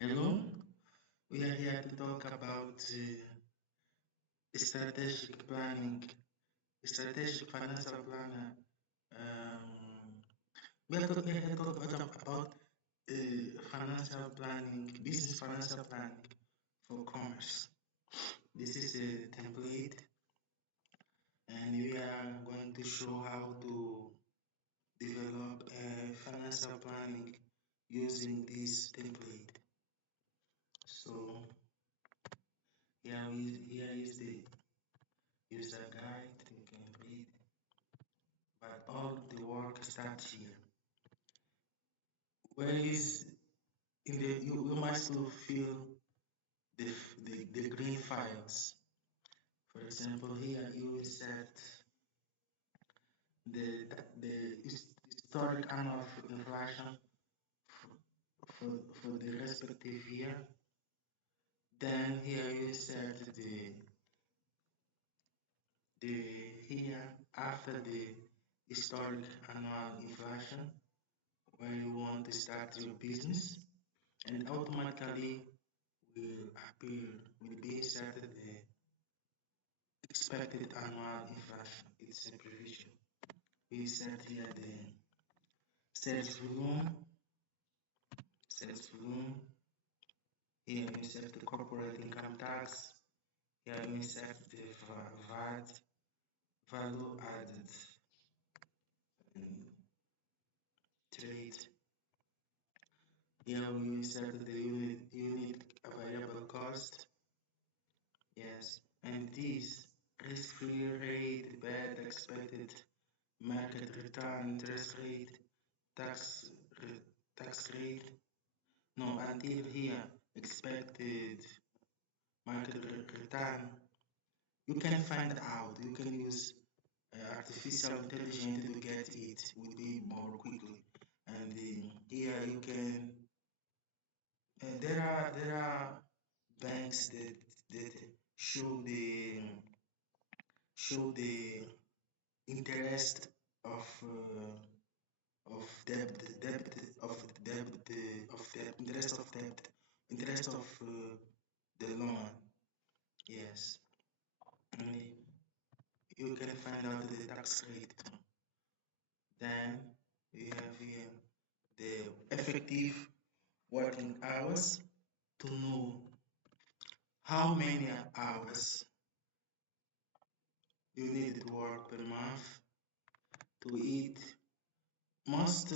Hello, we are here to talk about strategic planning, strategic financial planner. We are here to talk about financial planning, business financial planning for commerce. This is a template, and we are going to show how to develop financial planning using this template. So here is the user guide. You can read, but all the work starts here. Where is in the you must fill the green files. For example, here you insert the the historic annual inflation for, for the respective year. Then here you insert the here after the historic annual inflation where you want to start your business, and automatically will appear will be inserted the expected annual inflation. It's a prevision. We insert here the sales volume, sales volume. Here we insert the corporate income tax. Here we insert the VAT, value added trade. Here we insert the unit variable cost. Yes, and this risk-free rate, bad expected market return, interest rate, tax tax rate. No, until here expected market return. You can find out. You can use artificial intelligence to get it. Will be more quickly. And here you can. There are banks that show the interest of debt of debt of debt interest of the loan. Yes, and you can find out the tax rate. Then we have here the effective working hours to know how many hours you need to work per month to eat. Most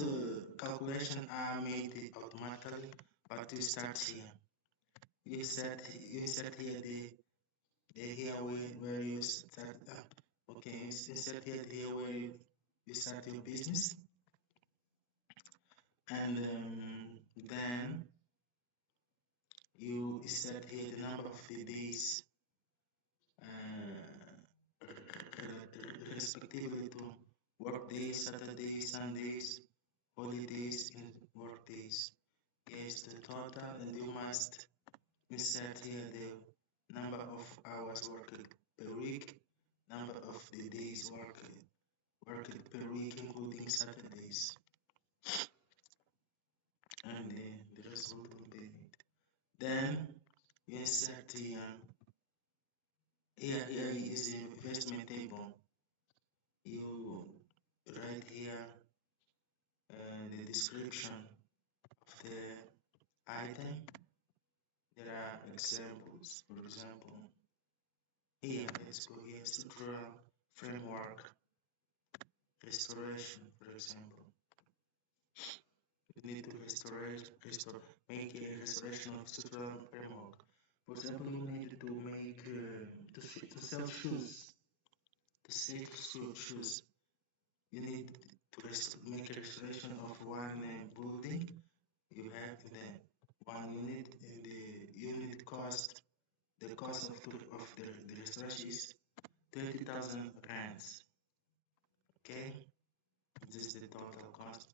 calculations are made automatically, but you start here. You set here the here where you start. Okay, you set here where you start your business, and then you set here the number of the days, respectively to work days, Saturdays, Sundays, holidays, and work days. Yes, the total, and you must insert here the number of hours worked per week, number of the days worked per week, including Saturdays, and the rest will be paid. Then you insert here is the investment table. You write here the description of the item. There are examples. For example, here let's go here, structural framework, restoration. For example, you need to make a restoration of structural framework. For example, you need to make to sell shoes, to sell shoes. You need to make a restoration of one building. You have the one unit, and the unit cost, the cost of the restoration is 30,000 rands. Okay, this is the total cost.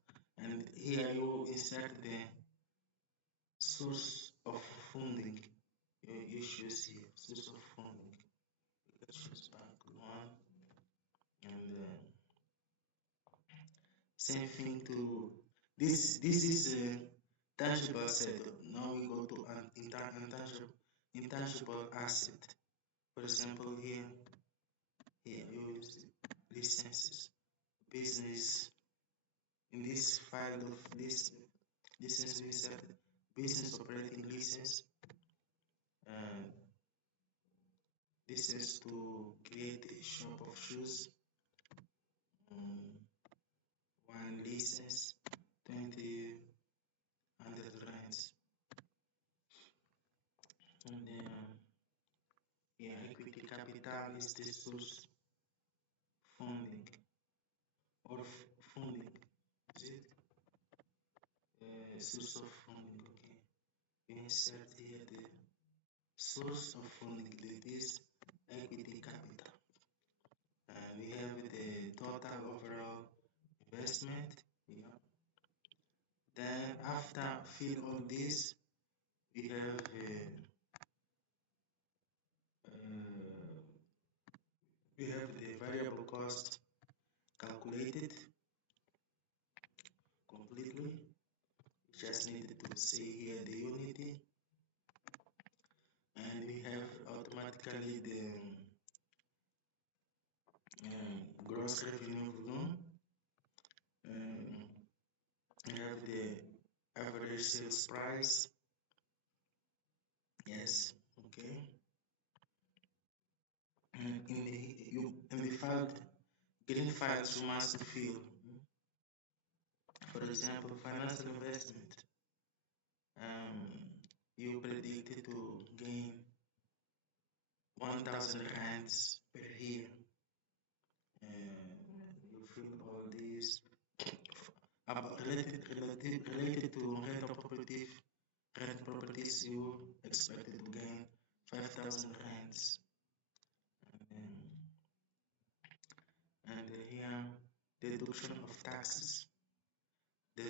And here you insert the source of funding. You choose here source of funding. You can choose bank one, and same thing to this. This is Tangible asset. Now we go to an intangible asset. For example, here you use licenses, business. In this file of this license, we set business operating license, and this is to create a shop of shoes. One license, 20 rands, and then yeah, equity capital is the source funding or funding. Is it source of funding? Okay, we insert here the source of funding. That is equity capital, and we have the total overall investment. Yeah. Then after fill all this, we have the variable cost calculated completely. We just needed to say here the unity, and we have automatically the gross revenue volume. We have the average sales price. Yes, okay. And in the file, green files you must fill. For example, financial investment. You predicted to gain 1,000 rands per year. You fill all these related to rent properties. You expected to gain 5,000 rands, and here deduction of taxes. The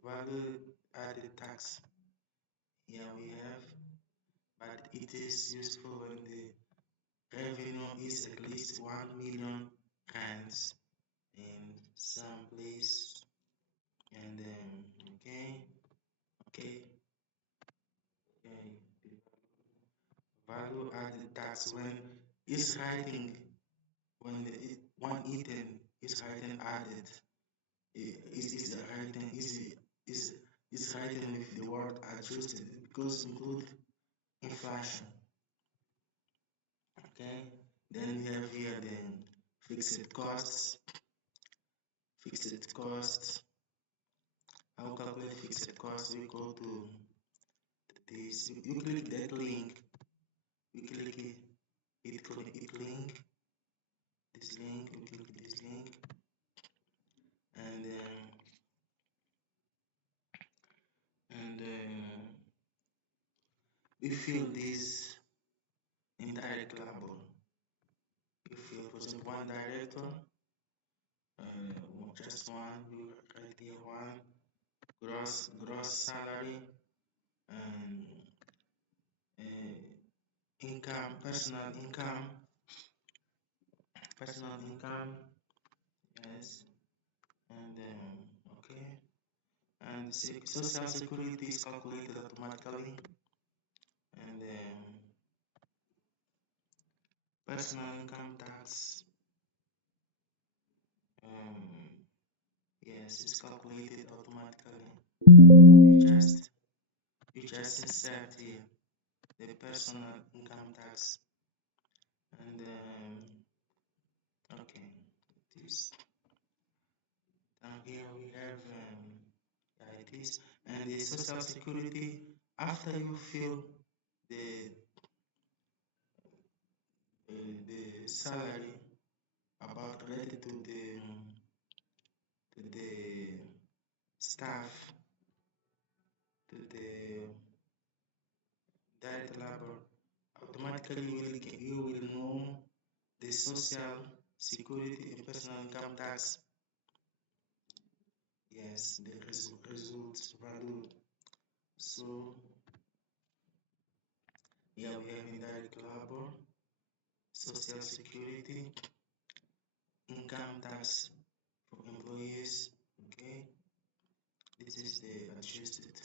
value added tax. Here we have, but it is useful when the revenue is at least 1 million rands in some place. And okay, okay, value added tax when is writing when one item is writing added is writing is writing with the word adjusted because include inflation. Okay, then we have here the fixed costs. Fixed costs. How calculate fixed costs? We go to this. You click that link. We click it. It link. This link. We click this link, and we fill this indirect labor. You fill, for example, one director. Just one. You write here one gross salary and income, personal income, yes, and okay, and social security is calculated automatically, and personal income tax, yes, it's calculated automatically. You just insert here the personal income tax, and okay, this. Here we have it is, and the social security. After you fill the the salary about related to the staff, to the direct labor, automatically you will know the social security and personal income tax. Yes, the results value. So here we have indirect labor, social security, income tax for employees. Okay, This is the adjusted.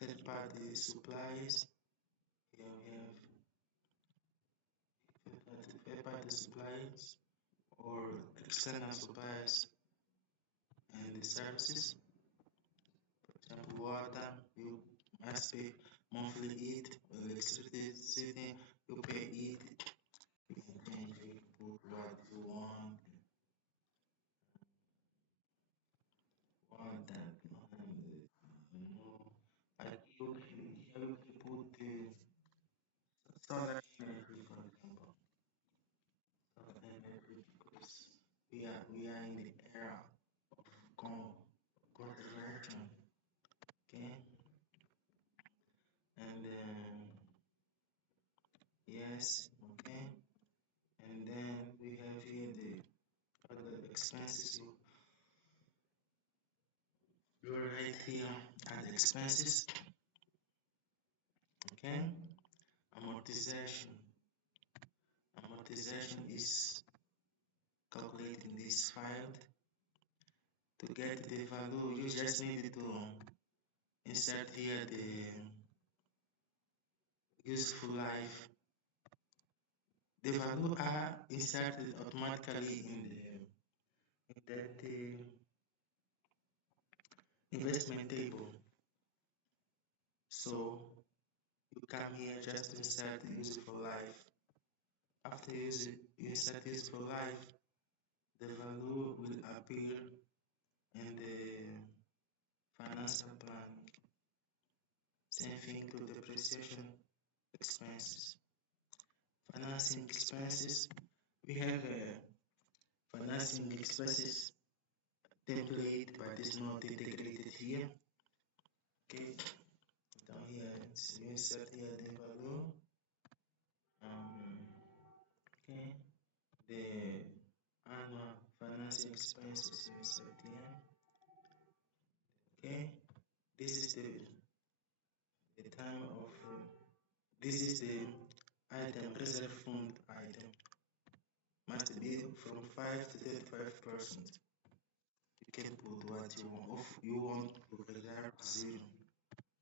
Third party suppliers. Here we have third party suppliers or external suppliers and the services. For example, water, you must pay monthly it, electricity, you pay it, you can change it, put what you want that, like you can put the solar energy, for example, solar energy, because we are in the era of conversion, okay, and yes, okay, and then we have here the other expenses. You write here other expenses, okay. Amortization. Amortization is calculating this file. To get the value, you just need to insert here the useful life. The value are inserted automatically in that investment table. So you come here just to insert useful life. After you insert useful life, the value will appear in the financial planning. Same thing to depreciation expenses. Financing expenses. We have a financing expenses template, but it's not integrated here. Okay, down here, you insert here the value. Okay, the annual financing expenses you insert here. Okay, this is the time of this is the item reserve fund item. Must be from 5 to 35%. You can put what you want. If you want to reserve 0,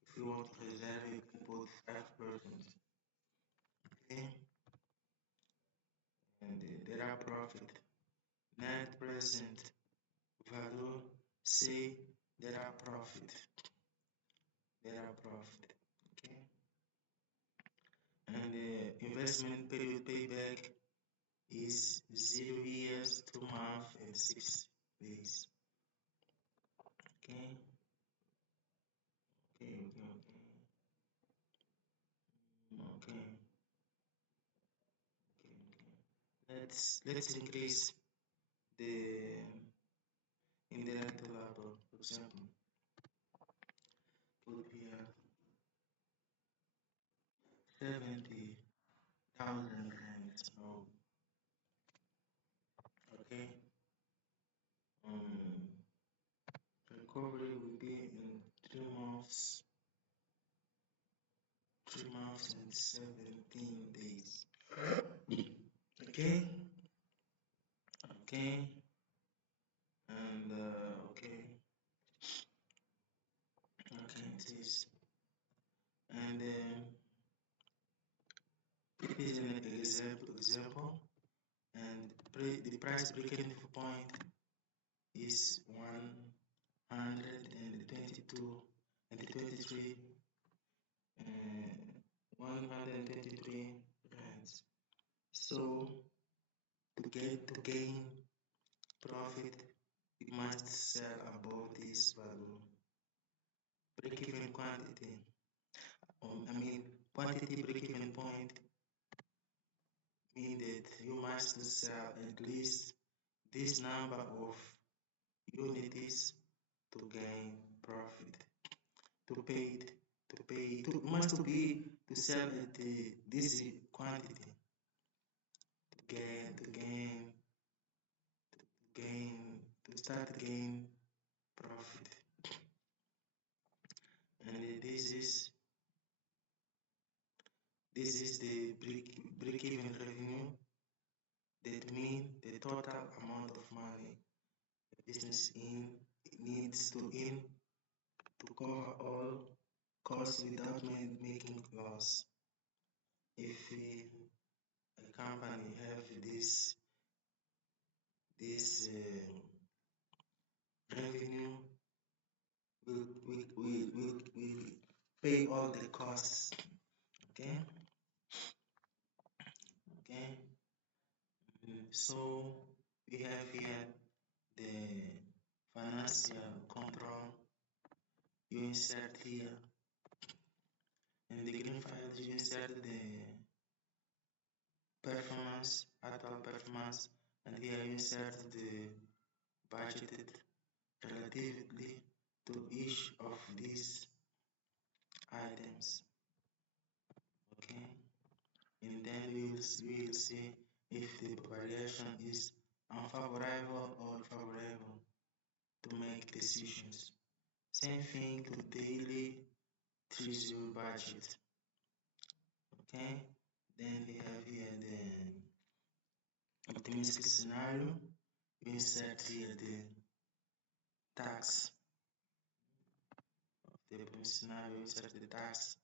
if you want to reserve, you can put 5%. Okay, and there are profit, net present value. Say there are profit. Okay, and the investment period payback is 0 years, 2 months, and 6 days. Okay. Okay. Let's increase the in the rental labor, for example. Put here 70,000 rands. Oh, okay. Recovery will be in 3 months. 3 months and 17 days. Okay. Okay. And okay. Okay, it is. And it is an example. And the price break-even point is 122 and 23 123 rands. So to gain profit, you must sell above this value. Break-even quantity. Quantity break-even point mean that you must sell at least this number of units to gain profit. Must be to sell at this quantity to start gain profit. And this is the break-even revenue. That means the total amount of money the business needs to aim to cover all costs without making loss. If a company have this revenue, will pay all the costs. Okay. Okay. So we have here the financial control. You insert here in the green file. You insert the performance, actual performance, and here you insert the budgeted relatively to each of these items. Okay, and then we will see if the variation is unfavorable or favorable to make decisions. Same thing to daily treasury budget. Okay, then we have here the optimistic scenario. We insert here the tax of the optimistic scenario. Insert the tax.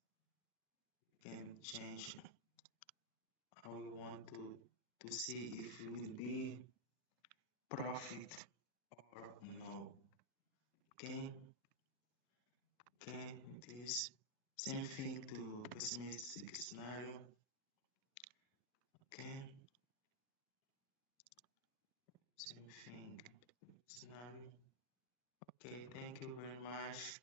You can change how we want to see if it will be profit or no. Okay, this same thing to pessimistic scenario. Okay, same thing scenario. Okay, thank you very much.